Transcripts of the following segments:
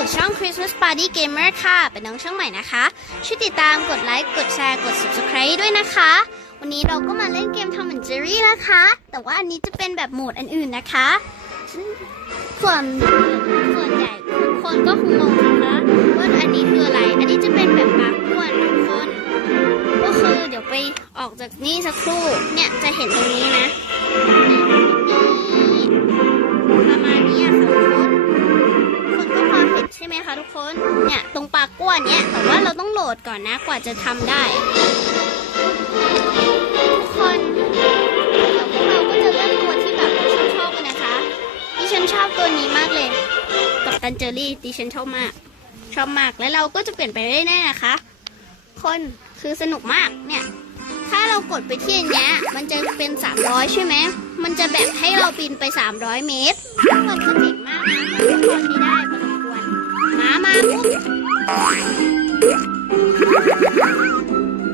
สู่ช่อง Christmas Party Gamer ค่ะเป็นน้องช่องใหม่นะคะช่วยติดตามกดไลค์กดแชร์กด Subscribe ด้วยนะคะวันนี้เราก็มาเล่นเกม Tom and Jerry นะคะแต่ว่าอันนี้จะเป็นแบบโหมดอันอื่นนะคะส่วนใหญ่ทุกคนก็คงงงนะคะว่าอันนี้คืออะไรอันนี้จะเป็นแบบปากอ้วนทุกคนก็คือเดี๋ยวไปออกจากนี่สักครู่เนี่ยจะเห็นตรงนี้นะประมาณนี้ค่ะทุกคนก็พอเห็นใช่ไหมคะทุกคนเนี่ยตรงปากกว้างเนี่ยแต่ว่าเราต้องโหลดก่อนนะกว่าจะทำได้ทุกคนพวกเราก็จะเลือกตัวที่แบบชอบกันนะคะดิฉันชอบตัวนี้มากเลยกัปตันเจอรี่ดิฉันชอบมากแล้วเราก็จะเปลี่ยนไปเรื่อยๆนะคะคนคือสนุกมากเนี่ยถ้าเรากดไปที่อันเนี้ยมันจะเป็น300ใช่ไหมมันจะแบบให้เราบินไป300เมตรมันก็เจ๋งมากนะมันก็พอใช้ได้พอสมควรมาปุ๊บ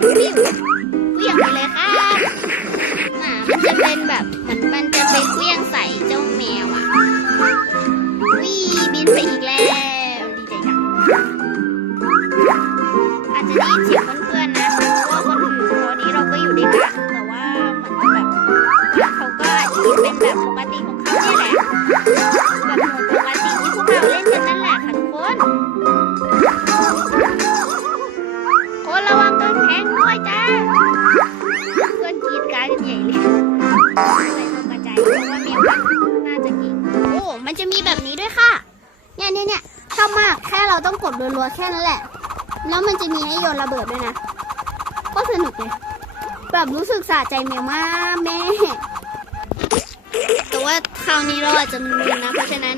ปิ้วเวี่ยงไปเลยค่ะมันจะเป็นแบบมันจะไปเวี่ยงใส่เจ้าแมวอ่ะวิ่งบินไปอีกแล้วดีใจจังอาจจะได้ยินเสียงเพื่อนๆนะเพราะว่าคนอื่นตอนนี้เราก็อยู่ด้วยกันแต่ว่าเหมือนแบบเขาก็อาจจะเป็นแบบปกติของเขาเนี่ยแหละแบบโหมดปกติที่พวกเราเล่นกันนั่นแหละค่ะทุกคนระวังต้นแพงด้วยจ้าเพื่อนกรีดการกันใหญ่เลยอะไรตกกระจายเพราะว่าแมวน่าจะเก่งโอ้มันจะมีแบบนี้ด้วยค่ะเนี่ยชอบมากแค่เราต้องกดรัวๆแค่นั้นแหละแล้วมันจะมีให้โยนระเบิดด้วยนะก็สนุกเลยแบบรู้สึกสะใจแมวมากแม่แต่ว่าคราวนี้เราอาจจะมึนๆนะเพราะฉะนั้น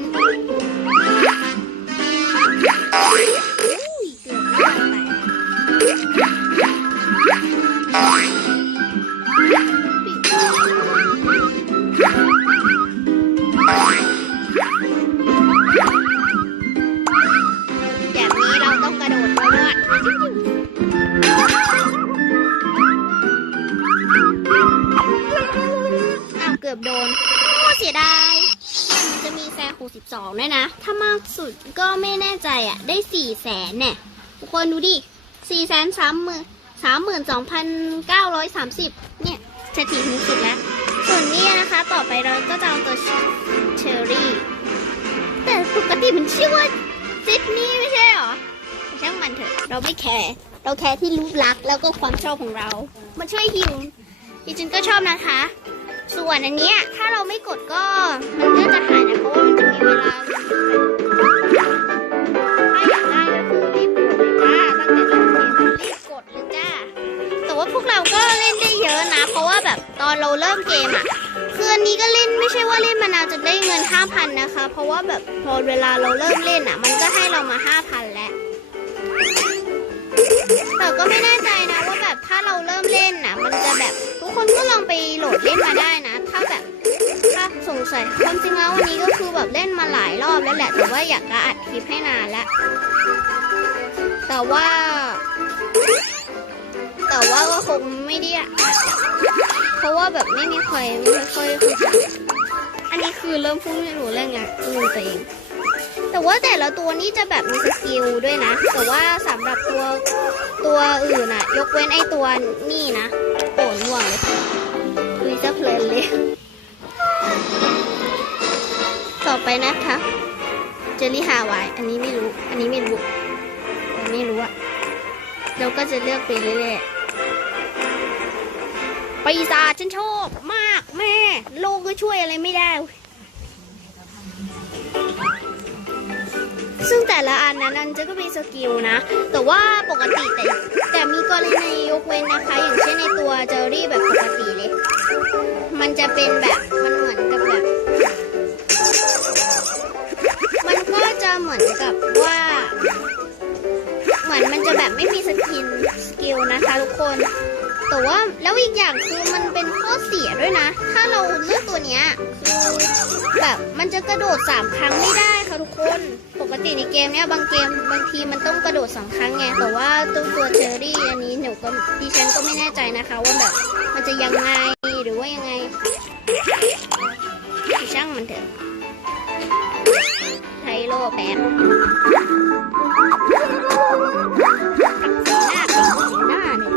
แบบนี้เราต้องกระโดดไปด้วยเกือบโดนเสียดายมันจะมีแซงคู12ด้วยนะถ้ามากสุดก็ไม่แน่ใจอ่ะได้400,000เนี่ยทุกคนดูดิ432,930เนี่ยจะถึงสุดแล้วส่วนนี้นะคะต่อไปเราก็จะเอาตัวเชอรี่แต่ปกติมันชื่อว่าซิดนีย์ไม่ใช่หรอช่างมันเถอะเราไม่แคร์เราแคร์ที่รูปลักษณ์แล้วก็ความชอบของเรามาช่วยฮิวดิฉันก็ชอบนะคะส่วนอันเนี้ยถ้าเราไม่กดก็มันก็จะหายนะเพราะว่ามันจะมีเวลาถ้าอยากได้ก็คือรีบกดเลยจ้าตั้งแต่เริ่มเกมรีบกดเลยจ้าแต่ว่าพวกเราก็เล่นได้เยอะนะเพราะว่าแบบตอนเราเริ่มเกมอ่ะคืออันนี้ก็เล่นไม่ใช่ว่าเล่นมานานจะได้เงิน 5,000 นะคะเพราะว่าแบบพอเวลาเราเริ่มเล่นอ่ะมันก็ให้เรามา 5,000 แล้วแต่ก็ไม่แน่ใจนะว่าแบบถ้าเราเริ่มเล่นน่ะมันจะแบบทุกคนก็ลองไปโหลดเล่นมาได้นะถ้าสงสัยความจริงแล้ววันนี้ก็คือแบบเล่นมาหลายรอบแล้วแหละแต่ว่าอยากจะอัดคลิปให้นานแล้วแต่ว่าก็คงไม่ได้อัดเพราะว่าแบบไม่มีใครไม่ค่อยคุยอันนี้คือเริ่มพูดไม่รู้เรื่องไงลืมตัวเองแต่ว่าแต่ละตัวนี้จะแบบมีสกิลด้วยนะแต่ว่าสำหรับตัวอื่นน่ะยกเว้นไอตัวนี่นะโผล่ห่วงเลยคุยจะเพลินเลยต่อไปนะคะเจอรี่ฮาวายอันนี้ไม่รู้อะเราก็จะเลือกไปเรื่อยๆปีศาจฉันชอบมากแม่โลกก็ช่วยอะไรไม่ได้ซึ่งแต่ละอันนั้นจะก็มีสกิลนะแต่ว่าปกติแต่มีกรณียกเว้นนะคะอย่างเช่นในตัวเจอรี่แบบปกติเลยมันจะเป็นแบบมันเหมือนกับแบบมันก็จะเหมือนกับว่าเหมือนมันจะแบบไม่มีสกิลนะคะทุกคนแต่ว่าแล้วอีกอย่างคือมันเป็นข้อเสียด้วยนะถ้าเราเลือกตัวเนี้ยคือแบบมันจะกระโดด3ครั้งไม่ได้ค่ะทุกคนปกติในเกมเนี้ยบางทีมันต้องกระโดด2ครั้งไงแต่ว่าตัวเจอรี่อันนี้ดิฉันก็ไม่แน่ใจนะคะว่าแบบมันจะยังไงหรือว่ายังไงช่างมันเถอะไทโร่ แพ้สีหน้าเป็นสีหน้าเนี่ย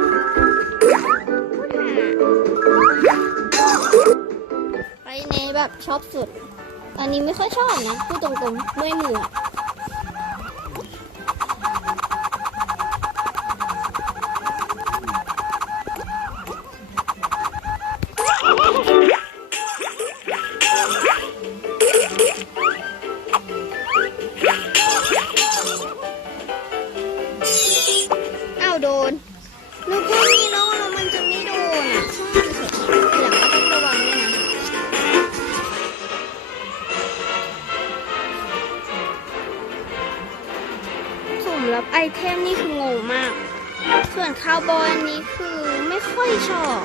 ไปในแบบชอบสุดอันนี้ไม่ค่อยชอบนะพูดตรงๆเมื่อยมือโดนนึกว่ามีแล้วมันจะไม่โดนอ่ะช่างมันเถอะทีหลังก็ต้องระวังด้วยนะสุ่มรับไอเทมนี่คืองงมากส่วนคาวบอยอันนี้คือไม่ค่อยชอบ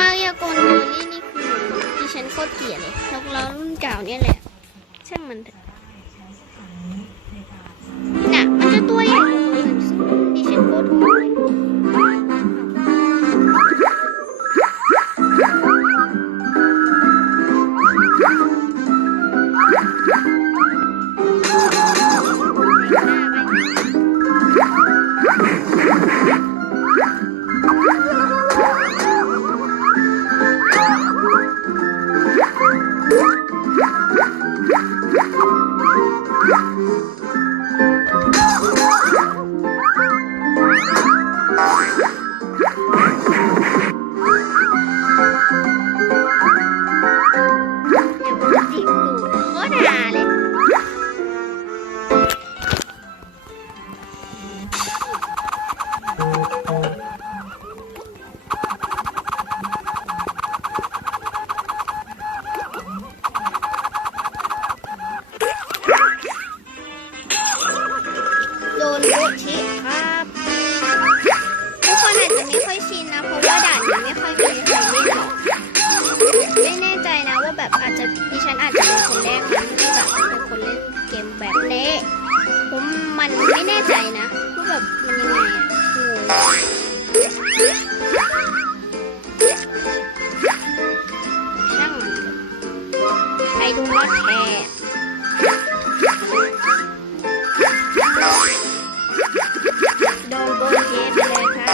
มายากลเบอร์รี่นี่คือดิฉันโคตรเกลียดเลยนกล้อรุ่นเก่าเนี่ยแหละช่างมันเถอะน่ะมันจะตัวใหญ่กว่าคนอื่นซึ่งดิฉันโคตรโหดเลยโดนโบชิครับทุกคนอาจจะไม่ค่อยชินนะเพราะว่าด่านนี้ไม่ค่อยมีใครเล่นหรอกไม่แน่ใจนะว่าแบบอาจจะดิฉันอาจจะเป็นคนแรกมั้งที่แบบเป็นคนเล่นเกมแบบนี้ผมมันไม่แน่ใจนะว่าแบบมันยังไงอ่ะช่างไอ้ดูว่าแค่โดนโบนเย็บไปเลยค่ะ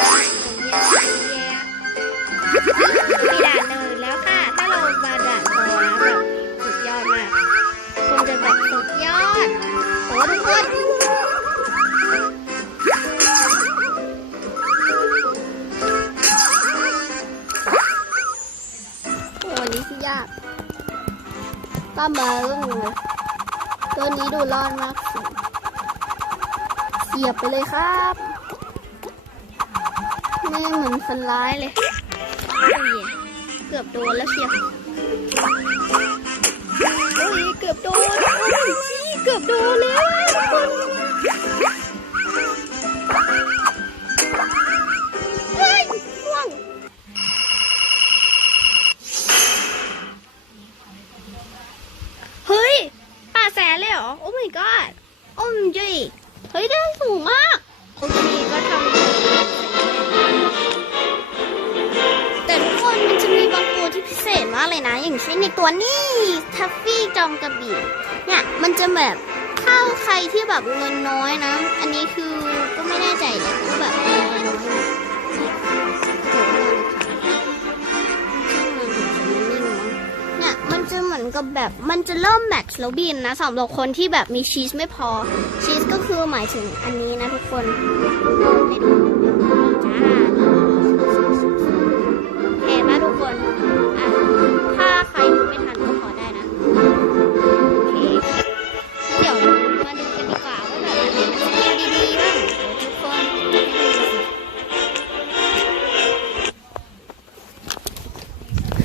มีด่านหนึ่งแล้วค่ะถ้าเรามาด่านโตนะแบบสุดยอดมากคงจะแบบสุดยอดโอ้ทุกคนโอ้นี้คือยากตั้มมาก็งงตัวนี้ดูร้อนมากเสียบไปเลยครับแม่เหมือนฟันร้ายเลยโอ้ยเกือบโดนแล้วเชียวโอ้ยเกือบโดนโอ้ยเกือบโดนแล้วเฮ้ยง่วงเฮ้ย800,000เลยเหรอโอ้ my god โอ้มจีเฮ้ยได้สูงมากโอเคก็ทำแต่ทุกคนมันจะมีบางตัวที่พิเศษมากเลยนะอย่างเช่นในตัวนี้ทัฟฟี่จอมกระบี่เนี่ยมันจะแบบเข้าใครที่แบบเงินน้อยนะอันนี้คือก็ไม่แน่ใจเลยว่าแบบเงินน้อยเนี่ยมันจะเหมือนกับแบบมันจะเริ่มแม็กซ์แล้วบินนะสำหรับคนที่แบบมีชีสไม่พอชีสก็คือหมายถึงอันนี้นะทุกคนให้ดูจ้าเห็นไหมทุกคนอ่ะถ้าใครดูไม่ทันก็ขอได้นะโอเคเดี๋ยวมาดูกันดีกว่าว่าแบบอันไหนมันสกิลดีๆบ้างทุกคน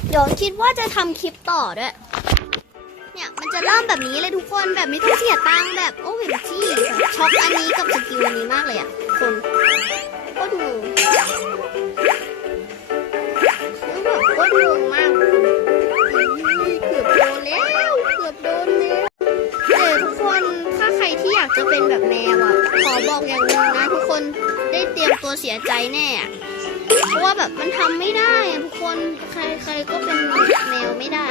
เดี๋ยวคิดว่าจะทำคลิปต่อด้วยเนี่ยมันจะเริ่มแบบนี้เลยทุกคนแบบไม่ต้องเสียตังค์แบบโอ้เห็นจี้ช็อกอันนี้กับสกิลอันนี้มากเลยอ่ะคนก็ดูคือแบบก็ดูมากเกือบโดนแล้วเกือบโดนแล้วทุกคนถ้าใครที่อยากจะเป็นแบบแมวอ่ะขอบอกอย่างนึงนะทุกคนได้เตรียมตัวเสียใจแน่เพราะว่าแบบมันทำไม่ได้ทุกคนใครก็เป็นแมวไม่ได้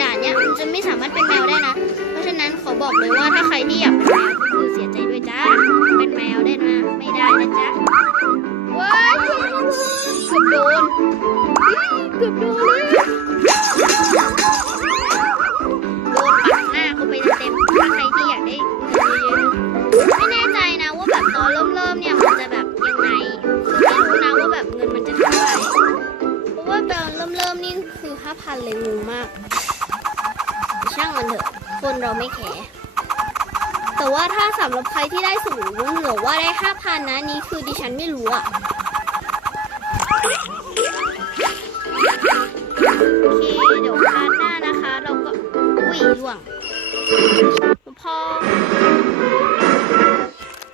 ด่านเนี้ยมันจะไม่สามารถเป็นแมวได้นะเพราะฉะนั้นขอบอก บอกเลยว่าถ้าใครที่อยากเป็นแมวก็คือเสียใจด้วยจ้าเป็นแมวได้นะไม่ได้นะจ๊ะว้ายเกือบโดนเกือบโดนเลยโดนปัดหน้าเข้าไปเต็มๆถ้าใครที่อยากได้เงินเยอะๆไม่แน่ใจนะว่าแบบตอนเริ่มเนี่ยมันจะแบบยังไงคือไม่รู้นะว่าแบบเงินมันจะเท่าไหร่เพราะว่าตอนเริ่มนี่คือ 5,000 เลยงงมากช่างมันเถอะคนเราไม่แคร์แต่ว่าถ้าสำหรับใครที่ได้สูงหรือว่าได้ 5,000 นะนี่คือดิฉันไม่รู้อะโอเคเดี๋ยวพาร์ทหน้านะคะเราก็อุ้ยล่วงพอ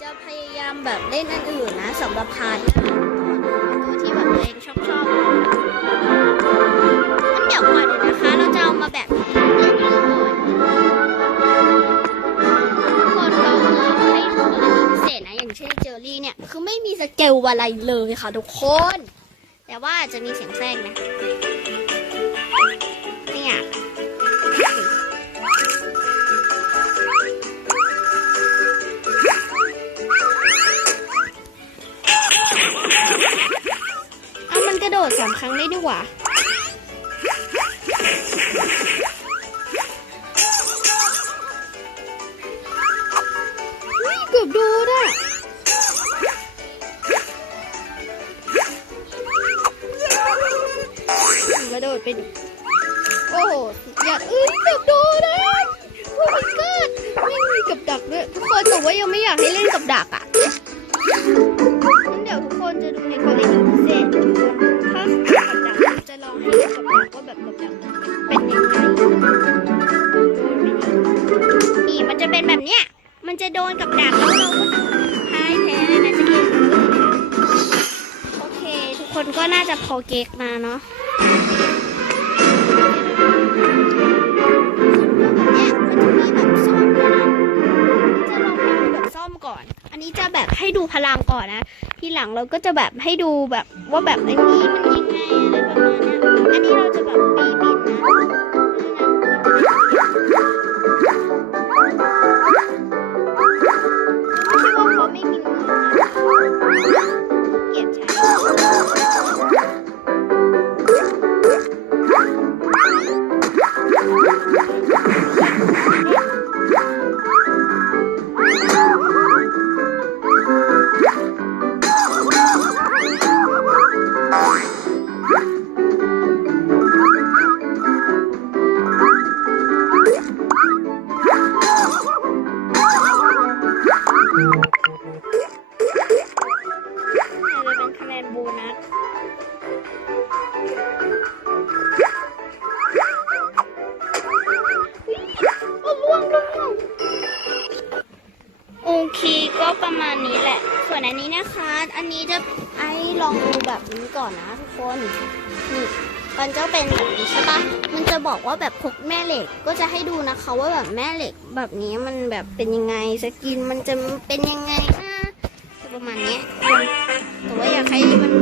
จะพยายามแบบเล่นอันอื่นนะสำหรับพาร์ทหน้าตัวที่แบบตัวเองชอบมันเดี๋ยวก่อนเดี๋ยวนะคะเราจะเอามาแบบอย่างเช่นเจอรี่เนี่ยคือไม่มีสเกลอะไรเลยค่ะทุกคนแต่ว่าจะมีเสียงแทรกนะเนี่ยเอามันกระโดด3 ครั้งได้ด้วยว่ะเกือบโดนอ่ะกระโดดไปดูโอ้โหอยากเกือบโดนนะโอ้ my god ไม่มีกับดักด้วยทุกคนแต่ว่ายังไม่อยากให้เล่นกับดักอ่ะงั้นเดี๋ยวทุกคนจะดูในกรณีพิเศษถ้ากับดักจะลองให้เล่นกับดักว่าแบบกับดักเป็นยังไงนี่มันจะเป็นแบบเนี้ยมันจะโดนกับดักแล้วเราก็พ่ายแพ้เลยนะจะเก็บโอเคทุกคนก็น่าจะพอเก๊กมาเนาะซ่อมก่อนอันนี้จะแบบให้ดูพลังก่อนนะทีหลังเราก็จะแบบให้ดูแบบว่าแบบอันนี้มันยังไงอะไรประมาณนี้อันนี้เราจะแบบปีบินนะเขาไม่มีมือเกลียดใช้โอเคก็ประมาณนี้แหละส่วนอันนี้นะคะอันนี้จะไอ้ลองดูแบบนี้ก่อนนะทุกคนนี่มันจะเป็นแบบนี้ใช่ปะมันจะบอกว่าแบบพกแม่เหล็กก็จะให้ดูนะคะว่าแบบแม่เหล็กแบบนี้มันแบบเป็นยังไงสกินมันจะเป็นยังไงนะประมาณนี้แต่ว่าอยากให้มัน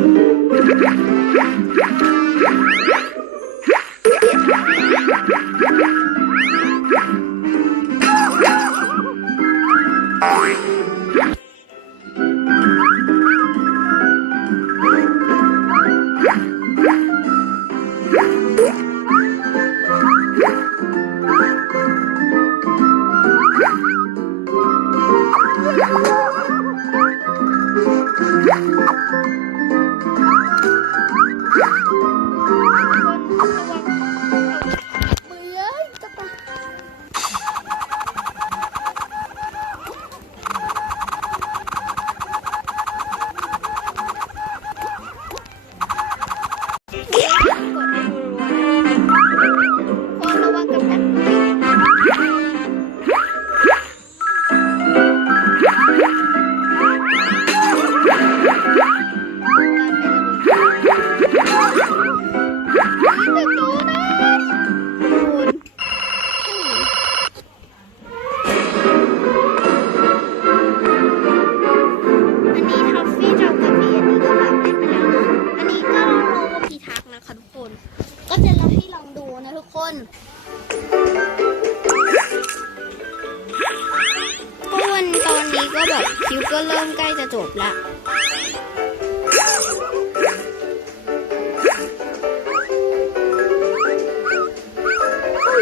คิวก็เริ่มใกล้จะจบละ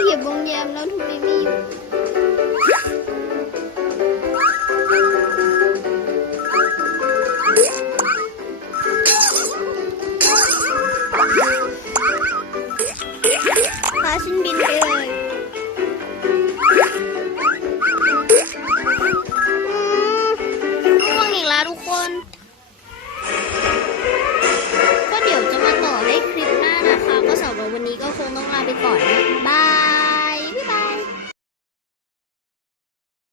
เหยียบวงแยมแล้วทำไมไม่อยู่พาฉันบินไปเลยง่วงอีกแล้วทุกคน ก็เดี๋ยวจะมาต่อในคลิปหน้านะคะ ก็สำหรับวันนี้ก็คงต้องลาไปก่อนนะบาย